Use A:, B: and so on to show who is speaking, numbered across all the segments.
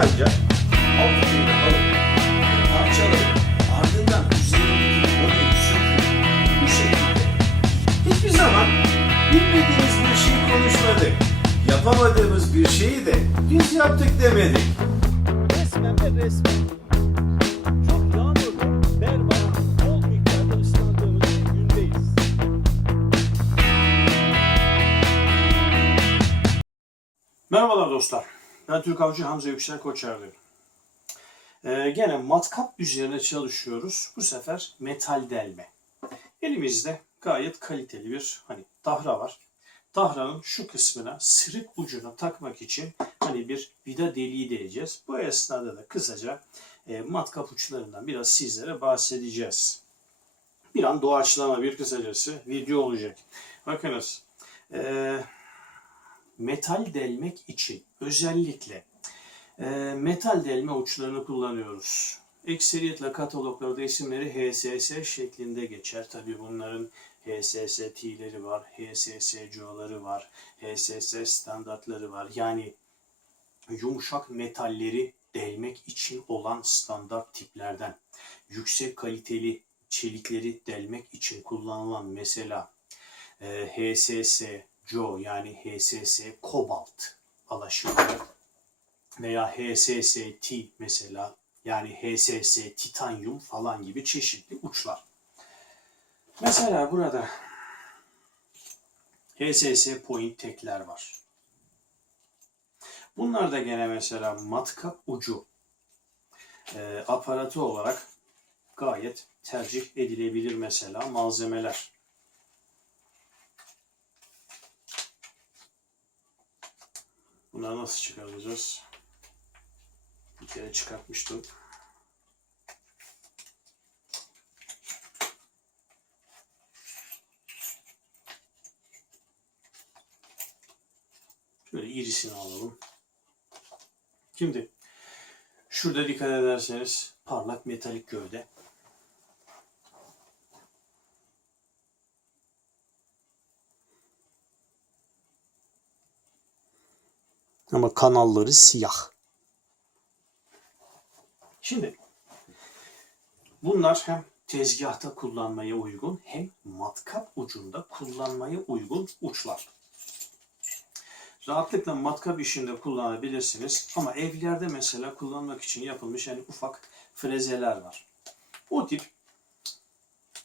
A: kolayca alt ucunu alıp parçalayıp ardından üzerindeki boyayı söküp bu şekilde hiçbir zaman bilmediğimiz bir şey konuşmadık. Yapamadığımız bir şeyi de biz yaptık demedik.
B: Resmen ve resmen. Çok yağmurlu, berbat, bol miktarda ıslandığımız bir gündeyiz.
C: Merhabalar dostlar. Ben Türk Avcı Hamza Yüksel Koçerli. Ee, gene matkap üzerine çalışıyoruz. Bu sefer metal delme. Elimizde gayet kaliteli bir hani tahra var. Tahranın şu kısmına sırık ucuna takmak için hani bir vida deliği deleceğiz. Bu esnada da kısaca e, matkap uçlarından biraz sizlere bahsedeceğiz. Bir an doğaçlama bir kısacası video olacak. Bakınız. Eee metal delmek için özellikle e, metal delme uçlarını kullanıyoruz. Ekseriyetle kataloglarda isimleri HSS şeklinde geçer. Tabi bunların HSS T'leri var, HSS C'ları var, HSS standartları var. Yani yumuşak metalleri delmek için olan standart tiplerden. Yüksek kaliteli çelikleri delmek için kullanılan mesela e, HSS Jo yani HSS kobalt alaşımları veya HSS T mesela yani HSS titanyum falan gibi çeşitli uçlar. Mesela burada HSS point tekler var. Bunlar da gene mesela matkap ucu e, aparatı olarak gayet tercih edilebilir mesela malzemeler. Bunları nasıl çıkaracağız? Bir kere çıkartmıştım. Şöyle irisini alalım. Şimdi şurada dikkat ederseniz parlak metalik gövde. Ama kanalları siyah. Şimdi bunlar hem tezgahta kullanmaya uygun hem matkap ucunda kullanmaya uygun uçlar. Rahatlıkla matkap işinde kullanabilirsiniz ama evlerde mesela kullanmak için yapılmış yani ufak frezeler var. O tip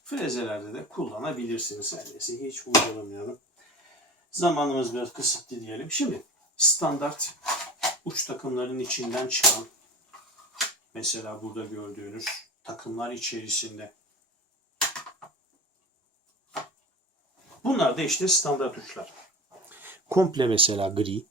C: frezelerde de kullanabilirsiniz. Neredeyse hiç uygulamayalım. Zamanımız biraz kısıtlı diyelim. Şimdi standart uç takımların içinden çıkan mesela burada gördüğünüz takımlar içerisinde bunlar da işte standart uçlar. Komple mesela gri.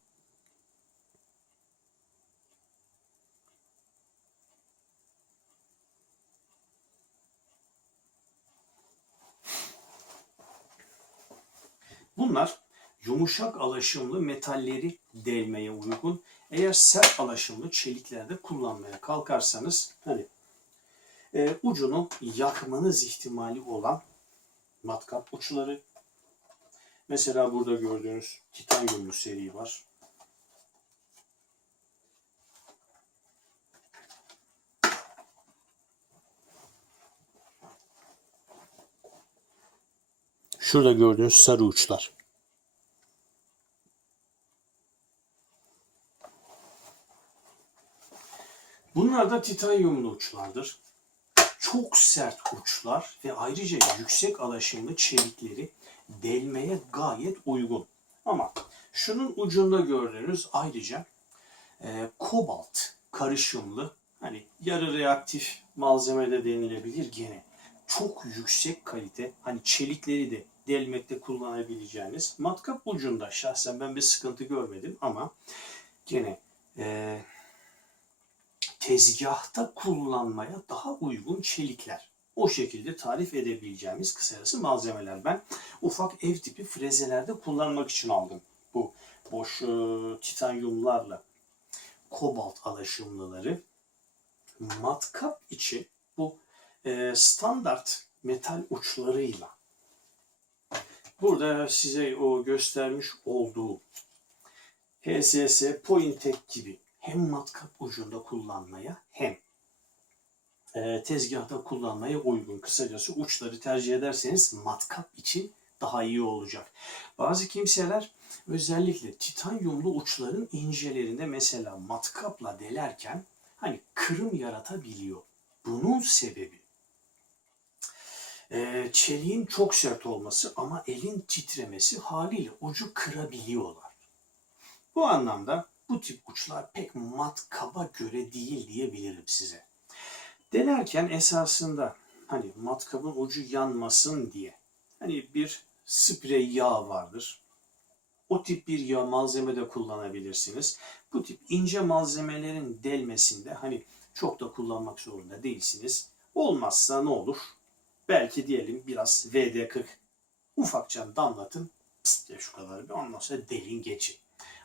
C: Bunlar yumuşak alaşımlı metalleri delmeye uygun. Eğer sert alaşımlı çeliklerde kullanmaya kalkarsanız hani e, ucunu yakmanız ihtimali olan matkap uçları. Mesela burada gördüğünüz titanyumlu seri var. Şurada gördüğünüz sarı uçlar. Bunlar da titanyumlu uçlardır. Çok sert uçlar ve ayrıca yüksek alaşımlı çelikleri delmeye gayet uygun. Ama şunun ucunda gördüğünüz ayrıca e, kobalt karışımlı hani yarı reaktif malzeme de denilebilir gene. Çok yüksek kalite hani çelikleri de delmekte kullanabileceğiniz matkap ucunda şahsen ben bir sıkıntı görmedim ama gene e, tezgahta kullanmaya daha uygun çelikler. O şekilde tarif edebileceğimiz kısacası malzemeler. Ben ufak ev tipi frezelerde kullanmak için aldım. Bu boş e, titanyumlarla kobalt alaşımlıları. Matkap için bu e, standart metal uçlarıyla burada size o göstermiş olduğu HSS Pointek gibi hem matkap ucunda kullanmaya hem e, tezgahta kullanmaya uygun. Kısacası uçları tercih ederseniz matkap için daha iyi olacak. Bazı kimseler özellikle titanyumlu uçların incelerinde mesela matkapla delerken hani kırım yaratabiliyor. Bunun sebebi e, çeliğin çok sert olması ama elin titremesi haliyle ucu kırabiliyorlar. Bu anlamda bu tip uçlar pek matkaba göre değil diyebilirim size. Denerken esasında hani matkabın ucu yanmasın diye hani bir sprey yağ vardır. O tip bir yağ malzeme de kullanabilirsiniz. Bu tip ince malzemelerin delmesinde hani çok da kullanmak zorunda değilsiniz. Olmazsa ne olur? Belki diyelim biraz VD40 ufakça damlatın. Diye şu kadar bir ondan sonra delin geçin.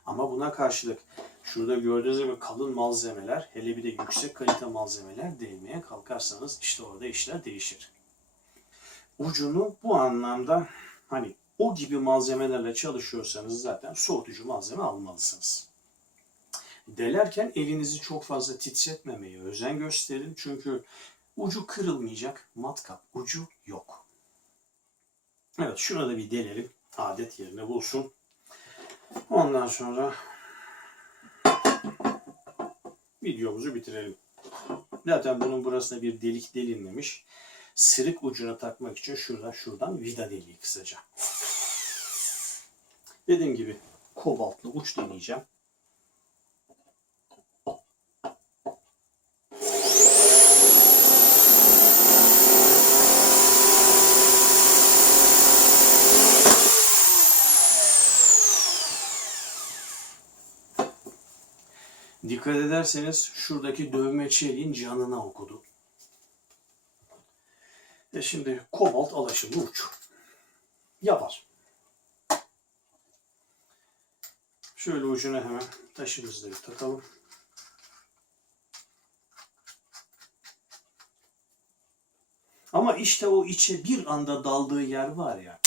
C: Ama buna karşılık şurada gördüğünüz gibi kalın malzemeler hele bir de yüksek kalite malzemeler değmeye kalkarsanız işte orada işler değişir. Ucunu bu anlamda hani o gibi malzemelerle çalışıyorsanız zaten soğutucu malzeme almalısınız. Delerken elinizi çok fazla titretmemeye özen gösterin. Çünkü ucu kırılmayacak matkap ucu yok. Evet şuna da bir delelim. Adet yerine bulsun. Ondan sonra videomuzu bitirelim. Zaten bunun burasına bir delik delinmemiş. Sırık ucuna takmak için şurada şuradan vida deliği kısaca. Dediğim gibi kobaltlı uç deneyeceğim. Dikkat ederseniz şuradaki dövme çeliğin canına okudu. E şimdi kobalt alaşımlı uç. Yapar. Şöyle ucuna hemen taşımızı da takalım. Ama işte o içe bir anda daldığı yer var ya.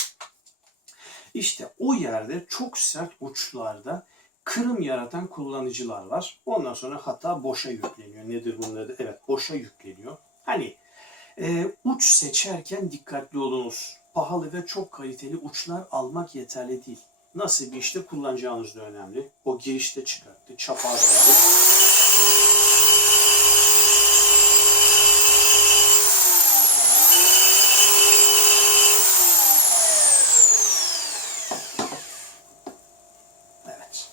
C: İşte o yerde çok sert uçlarda kırım yaratan kullanıcılar var. Ondan sonra hata boşa yükleniyor. Nedir bunun adı? Evet boşa yükleniyor. Hani e, uç seçerken dikkatli olunuz. Pahalı ve çok kaliteli uçlar almak yeterli değil. Nasıl bir işte kullanacağınız da önemli. O girişte çıkarttı, çapağı dayalı. Evet.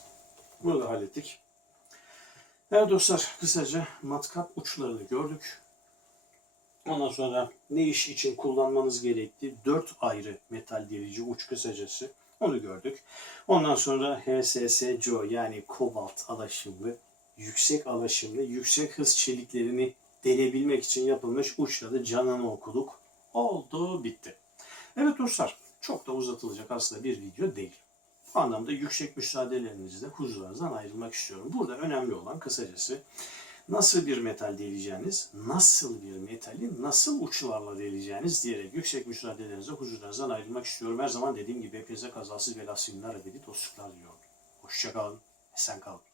C: Bunu da hallettik. Evet dostlar kısaca matkap uçlarını gördük. Ondan sonra ne iş için kullanmanız gerektiği dört ayrı metal delici uç kısacası onu gördük. Ondan sonra HSSCO yani kobalt alaşımlı, yüksek alaşımlı, yüksek hız çeliklerini delebilmek için yapılmış uçları canını okuduk. Oldu bitti. Evet dostlar çok da uzatılacak aslında bir video değil. Bu anlamda yüksek müsaadelerinizle huzurunuzdan ayrılmak istiyorum. Burada önemli olan kısacası nasıl bir metal deleceğiniz, nasıl bir metali nasıl uçlarla deleceğiniz diyerek yüksek müsaadelerinizle huzurunuzdan ayrılmak istiyorum. Her zaman dediğim gibi hepinize kazasız belasız günler ve dostluklar diliyorum. Hoşçakalın, esen kalın.